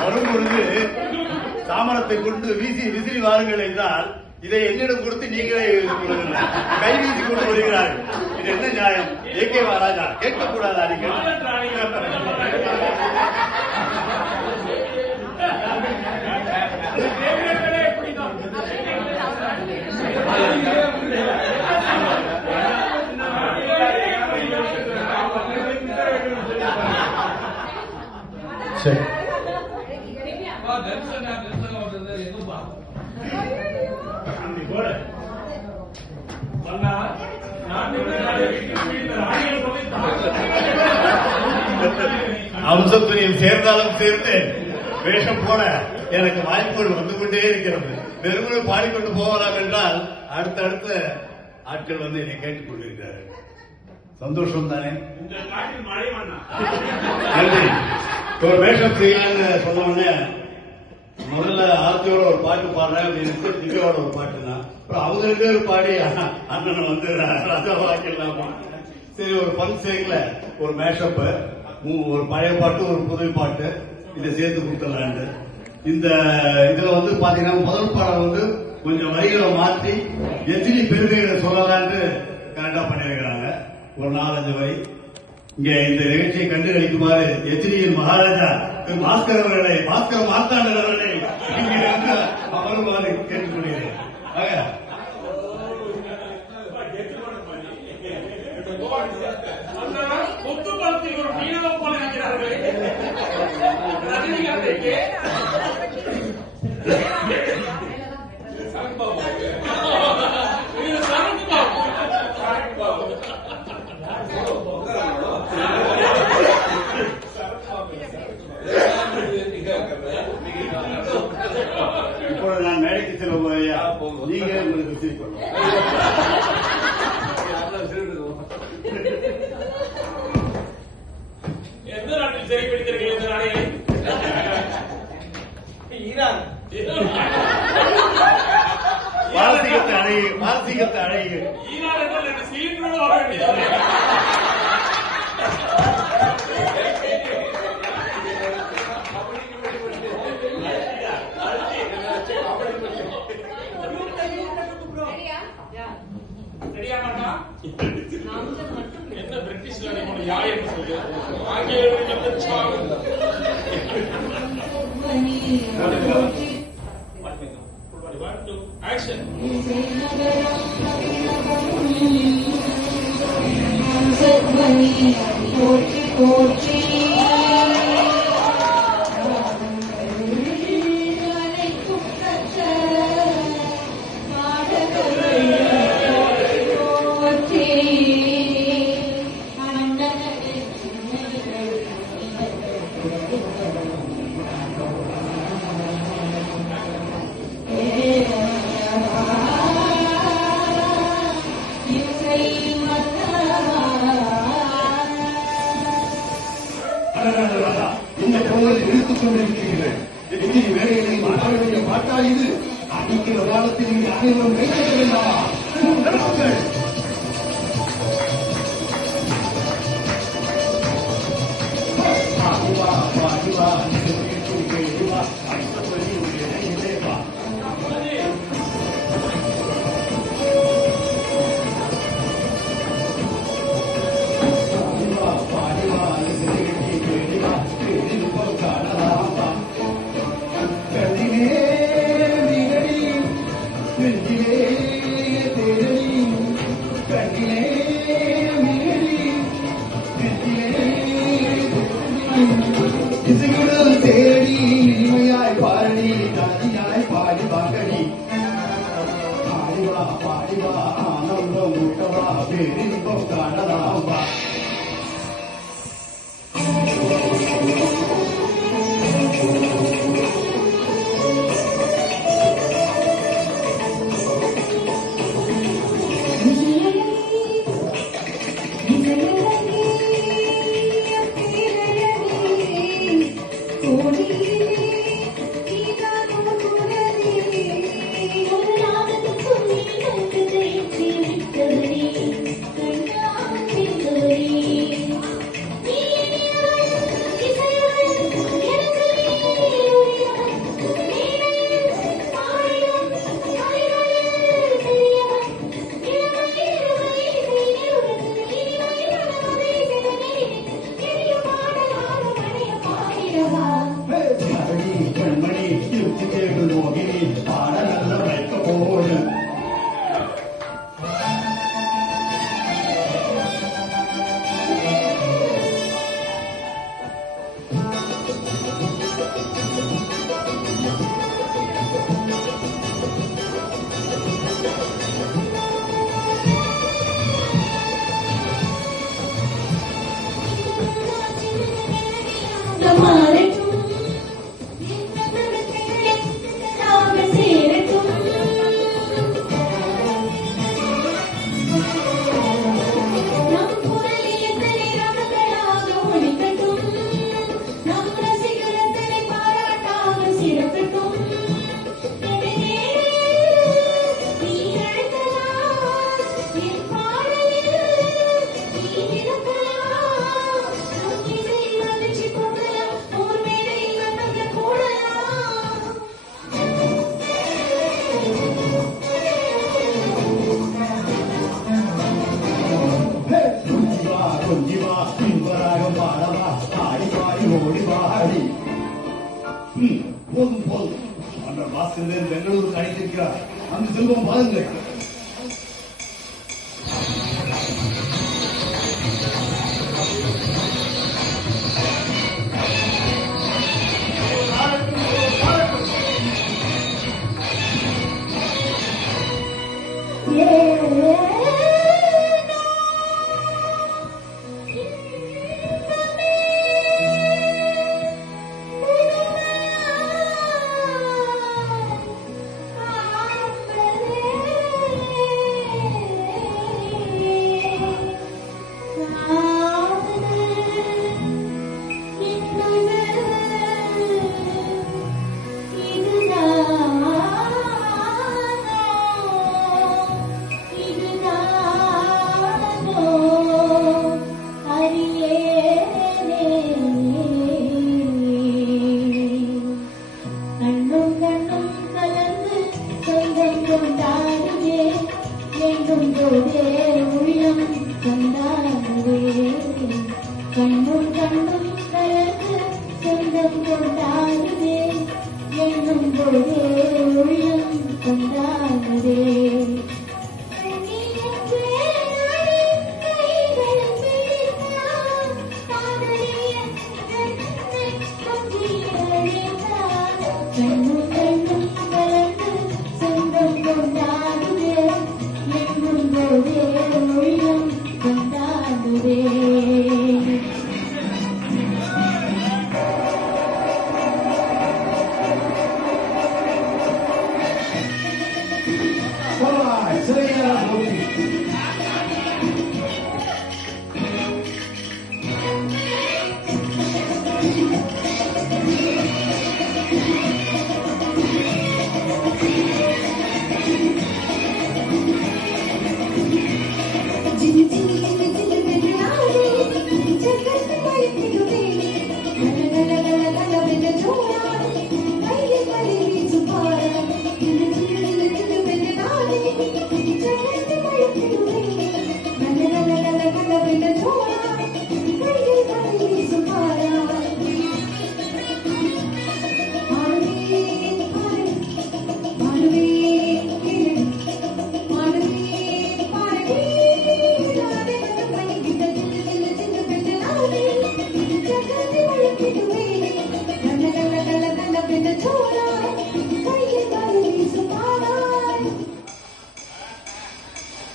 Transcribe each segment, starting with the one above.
வரும்பொழுது தாமரத்தை கொண்டு விசிறி வாருங்கள் என்றால் இதை என்னிடம் கொடுத்து நீங்களே கை வீசி கொண்டு வருகிறார்கள். இது என்ன நியாயம்? ஏகே ராஜா கேட்கக்கூடாதா? நீங்கள் சரி அம்சத்துறையில் சேர்ந்தாலும் சேர்த்து வேஷம் போட எனக்கு வாய்ப்புகள் வந்து கொண்டே இருக்கிறது. வெறுமனே பாடிக்கொண்டு போகலாம் என்றால் அடுத்தடுத்த ஆட்கள் வந்து என்னை கேட்டுக் கொண்டிருக்கிறார்கள். சந்தோஷம் தானே? நன்றி. ஒரு வேஷம் செய்யலான்னு சொன்ன உடனே முதல்ல ஆர்த்தியோட ஒரு பாட்டு பாடுறேன் அப்படின்னு திவ்யாவோட ஒரு பாட்டு தான். அப்புறம் அவங்க 2 பேரும் பாடி அண்ணன் வந்து ராஜாவாக்கலாமா. சரி, ஒரு பங்க் சேகல ஒரு மேஷப், ஒரு பழைய பாட்டு ஒரு புது பாட்டு இதை சேர்த்து கொடுத்துடலான்ட்டு. இந்த இதுல வந்து பாத்தீங்கன்னா முதல் பாடம் வந்து கொஞ்சம் வரிகளை மாற்றி எத்தனை பெருமைகளை சொல்லலான்ட்டு கரெக்டா பண்ணிருக்கிறாங்க. ஒரு 4-5 வரி இங்க இந்த நிகழ்ச்சியை கண்டு அளிக்குமாறு எதிரியின் மகாராஜா பாஸ்கர் அவர்களை, பாஸ்கர் மார்த்தாண்டர் அவர்களை அமருமாறு கேட்டுக்கொள்கிறேன். இப்பொழுது நான் மேடைக்கு செல்வையா நீங்க உங்களுக்கு எந்த நாட்டில் சிறைப்பிடித்தீர்கள்? எந்த நாடே? ஈரான். வார்த்திகத்தை அழகு ஈரான் என்றால் சிலிண்டரோடு வர வேண்டியது. என்ன பிரிட்டிஷ்ல யார் சொல்லு ஆக்ஷன். இந்த கோவில் இழுத்துக் கொண்டிருக்கிறீர்கள். எத்தனை வேலைகளையும் ஆளுடைய பாட்டா இது அடிக்கிற காலத்தில் இங்கு அனைவரும் வைக்க வேண்டாமா? தேடி இனிமையாய் பாரடி நதியாய் பாடி பாக்கடி பாடிவா பாடிவா ஆனந்தம் முட்டவா பேரின்பம் காணலாம் வா. என்று பெங்களூருக்கு அழைத்திருக்கிறார். அங்கு செல்வம் பாருங்கள். கண்ணும் கண்ணும் கலந்து சொந்தம் கொண்டாடுதே என்னும் போதே உள்ளம் கொண்டாடுதே கண்ணும் கண்ணும் கலந்து சொந்தம் கொண்டாடுதே என்னும் போதே உள்ளம் கொண்டாடுதே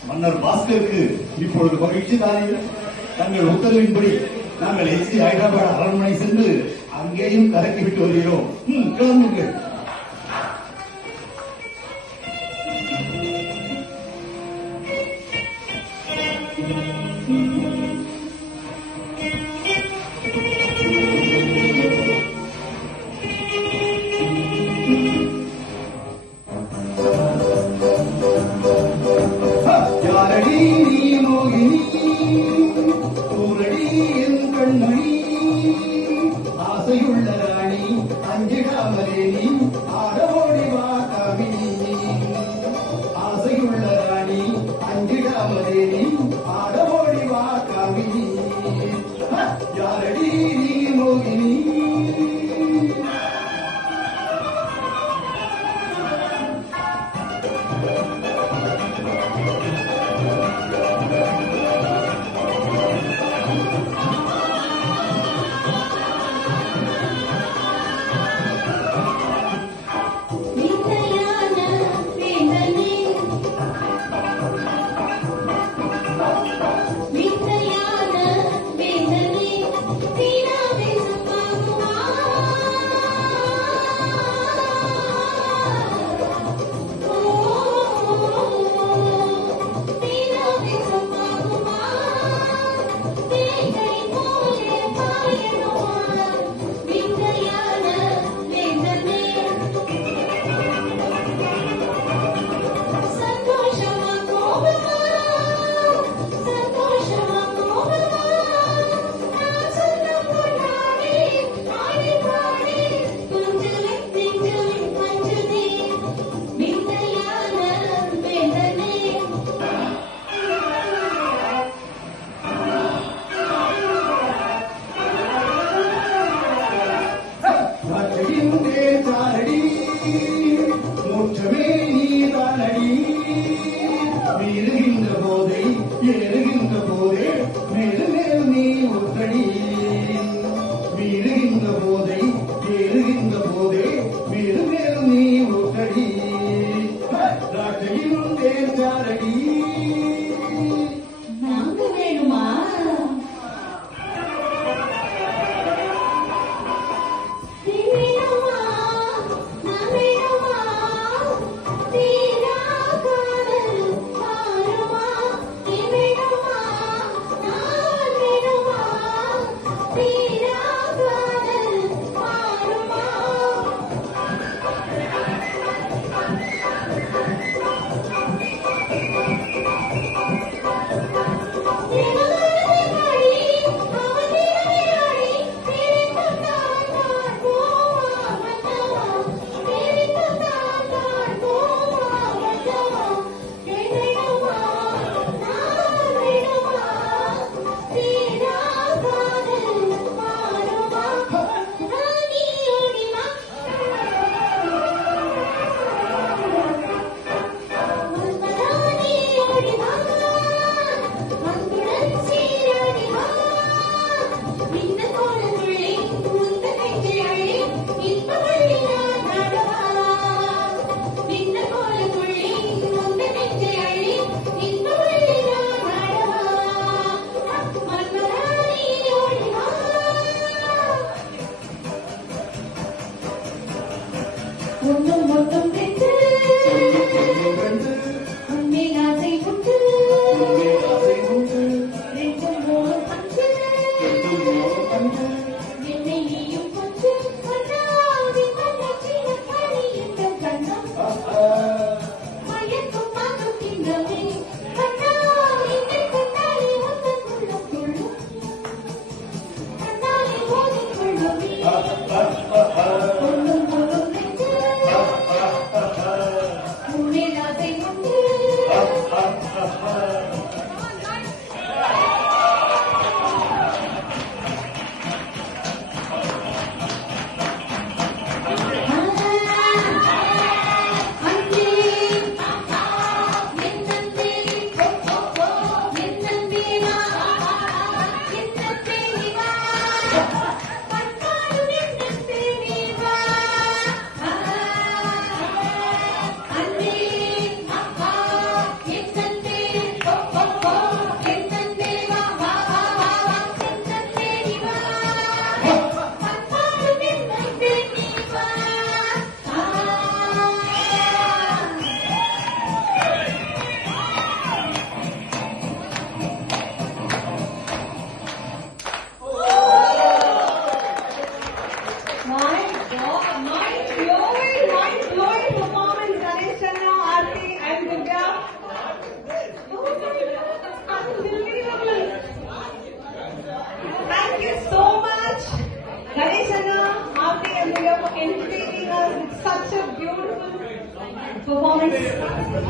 மன்னர் பாஸ்கருக்கு இப்பொழுது மகிழ்ச்சி தானே. தங்கள் உத்தரவின்படி நாங்கள் எஸ்சி ஹைதராபாத் அரண்மனை சென்று அங்கேயும் கலக்கிவிட்டு வருகிறோம். கிளம்புங்கள். யாரடி நீ மோகினி, ஊரடி என் கண்மணி, ஆசையுள்ள ராணி அஞ்சிடாமலே நீ ஆடவோடி வா காமினி. ஆசையுள்ள ராணி அஞ்சிடாமலே நீ ஆடவோடி வா entertaining us with such a beautiful performance.